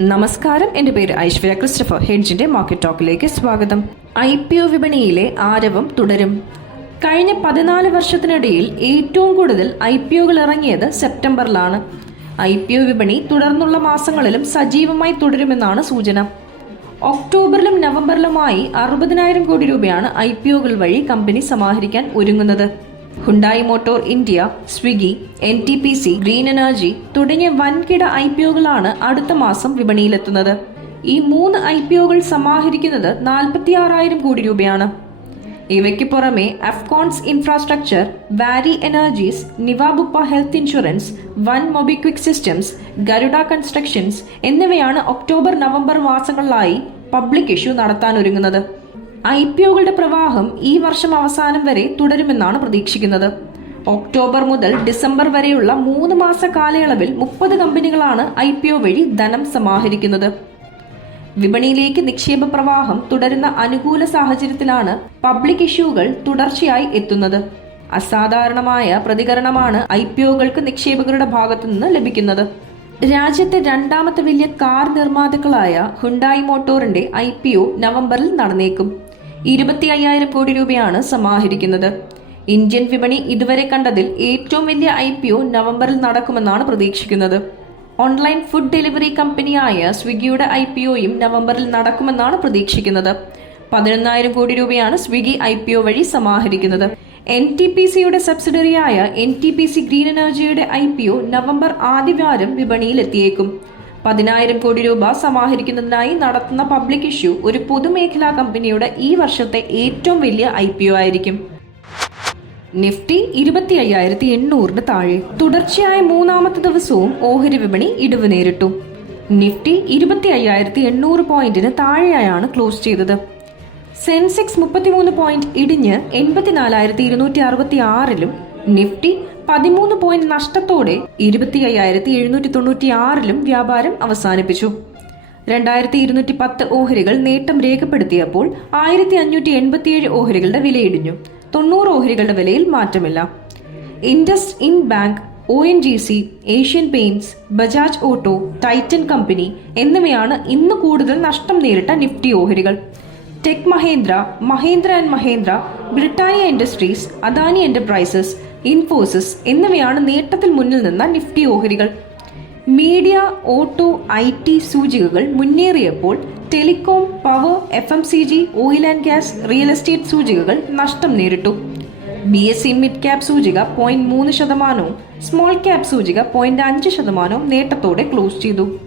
നമസ്കാരം. എന്റെ പേര് ഐശ്വര്യ ക്രിസ്റ്റഫർ. ഹെഡ്ജിന്റെ മാർക്കറ്റ് ടോക്കിലേക്ക് സ്വാഗതം. ഐ പി ഒ വിപണിയിലെ ആരവം തുടരും. കഴിഞ്ഞ പതിനാല് വർഷത്തിനിടയിൽ ഏറ്റവും കൂടുതൽ ഐ പി ഒകൾ ഇറങ്ങിയത് സെപ്റ്റംബറിലാണ്. ഐ പി ഒ വിപണി തുടർന്നുള്ള മാസങ്ങളിലും സജീവമായി തുടരുമെന്നാണ് സൂചന. ഒക്ടോബറിലും നവംബറിലുമായി അറുപതിനായിരം കോടി രൂപയാണ് ഐ പി ഒകൾ വഴി കമ്പനി സമാഹരിക്കാൻ ഒരുങ്ങുന്നത്. Hyundai Motor India Swiggy N T P C Green Energy തുടങ്ങിയ വൻകിട ഐ പി ഒകളാണ് അടുത്ത മാസം വിപണിയിലെത്തുന്നത്. ഈ മൂന്ന് ഐ പി ഒകൾ സമാഹരിക്കുന്നത് നാൽപ്പത്തിയാറായിരം കോടി രൂപയാണ്. ഇവയ്ക്ക് പുറമെ Afcons Infrastructure Waaree Energies Niva Bupa Health Insurance One MobiKwik Systems Garuda Constructions എന്നിവയാണ് ഒക്ടോബർ നവംബർ മാസങ്ങളിലായി പബ്ലിക് ഇഷ്യൂ നടത്താനൊരുങ്ങുന്നത്. ഐ പി ഒകളുടെ പ്രവാഹം ഈ വർഷം അവസാനം വരെ തുടരുമെന്നാണ് പ്രതീക്ഷിക്കുന്നത്. ഒക്ടോബർ മുതൽ ഡിസംബർ വരെയുള്ള മൂന്ന് മാസ കാലയളവിൽ മുപ്പത് കമ്പനികളാണ് ഐ പി ഒ വഴി ധനം സമാഹരിക്കുന്നത്. വിപണിയിലേക്ക് നിക്ഷേപ പ്രവാഹം തുടരുന്ന അനുകൂല സാഹചര്യത്തിലാണ് പബ്ലിക് ഇഷ്യൂകൾ തുടർച്ചയായി എത്തുന്നത്. അസാധാരണമായ പ്രതികരണമാണ് ഐ പി ഒകൾക്ക് നിക്ഷേപകരുടെ ഭാഗത്തു നിന്ന് ലഭിക്കുന്നത്. രാജ്യത്തെ രണ്ടാമത്തെ വലിയ കാർ നിർമ്മാതാക്കളായ ഹുണ്ടായി മോട്ടോറിന്റെ ഐ പി ഒ നവംബറിൽ നടന്നേക്കും. ഇരുപത്തി അയ്യായിരം കോടി രൂപയാണ് സമാഹരിക്കുന്നത്. ഇന്ത്യൻ വിപണി ഇതുവരെ കണ്ടതിൽ ഏറ്റവും വലിയ ഐ പി ഒ നവംബറിൽ നടക്കുമെന്നാണ് പ്രതീക്ഷിക്കുന്നത്. ഓൺലൈൻ ഫുഡ് ഡെലിവറി കമ്പനിയായ സ്വിഗ്ഗിയുടെ ഐ പി ഒയും നവംബറിൽ നടക്കുമെന്നാണ് പ്രതീക്ഷിക്കുന്നത്. പതിനൊന്നായിരം കോടി രൂപയാണ് സ്വിഗ്ഗി ഐ പി ഒ വഴി സമാഹരിക്കുന്നത്. എൻ ടി പി സിയുടെ സബ്സിഡറിയായ N T P C Green എനർജിയുടെ ഐ പി ഒ നവംബർ ആദ്യവാരം വിപണിയിലെത്തിയേക്കും. പതിനായിരം കോടി രൂപ സമാഹരിക്കുന്നതിനായി നടത്തുന്ന പബ്ലിക് ഇഷ്യൂ ഒരു പൊതുമേഖലാ കമ്പനിയുടെ ഈ വർഷത്തെ ഏറ്റവും വലിയ ഐ ആയിരിക്കും. നിഫ്റ്റി ഇരുപത്തി അയ്യായിരത്തി എണ്ണൂറിന് താഴെ. തുടർച്ചയായ മൂന്നാമത്തെ ദിവസവും ഓഹരി വിപണി ഇടിവ് നേരിട്ടു. നിഫ്റ്റി ഇരുപത്തി അയ്യായിരത്തി എണ്ണൂറ് പോയിന്റിന് താഴെയായാണ് ക്ലോസ് ചെയ്തത്. സെൻസെക്സ് മുപ്പത്തിമൂന്ന് പോയിന്റ് ഇടിഞ്ഞ് എൺപത്തിനാലായിരത്തി ഇരുന്നൂറ്റി അറുപത്തി ആറിലും നിഫ്റ്റി പതിമൂന്ന് പോയിന്റ് നഷ്ടത്തോടെ ഇരുപത്തി അയ്യായിരത്തി എഴുന്നൂറ്റി തൊണ്ണൂറ്റി ആറിലും വ്യാപാരം അവസാനിപ്പിച്ചു. രണ്ടായിരത്തി ഇരുന്നൂറ്റി പത്ത് ഓഹരികൾ നേട്ടം രേഖപ്പെടുത്തിയപ്പോൾ ആയിരത്തി അഞ്ഞൂറ്റി എൺപത്തിയേഴ് ഓഹരികളുടെ വിലയിടിഞ്ഞു. തൊണ്ണൂറ് ഓഹരികളുടെ വിലയിൽ മാറ്റമില്ല. IndusInd Bank O N G C Asian Paints Bajaj Auto Titan Company എന്നിവയാണ് ഇന്ന് കൂടുതൽ നഷ്ടം നേരിട്ട നിഫ്റ്റി ഓഹരികൾ. Tech Mahindra Mahindra and Mahindra Britannia Industries Adani Enterprises Infosys എന്നിവയാണ് നേട്ടത്തിൽ മുന്നിൽ നിന്ന നിഫ്റ്റി ഓഹരികൾ. മീഡിയ ഓട്ടോ ഐ ടി സൂചികകൾ മുന്നേറിയപ്പോൾ telecom power F M C G oil and gas real estate സൂചികകൾ നഷ്ടം നേരിട്ടു. B S C mid cap സൂചിക പോയിന്റ് മൂന്ന് ശതമാനവും സ്മോൾ ക്യാപ് സൂചിക പോയിന്റ് അഞ്ച് ശതമാനവും നേട്ടത്തോടെ ക്ലോസ് ചെയ്തു.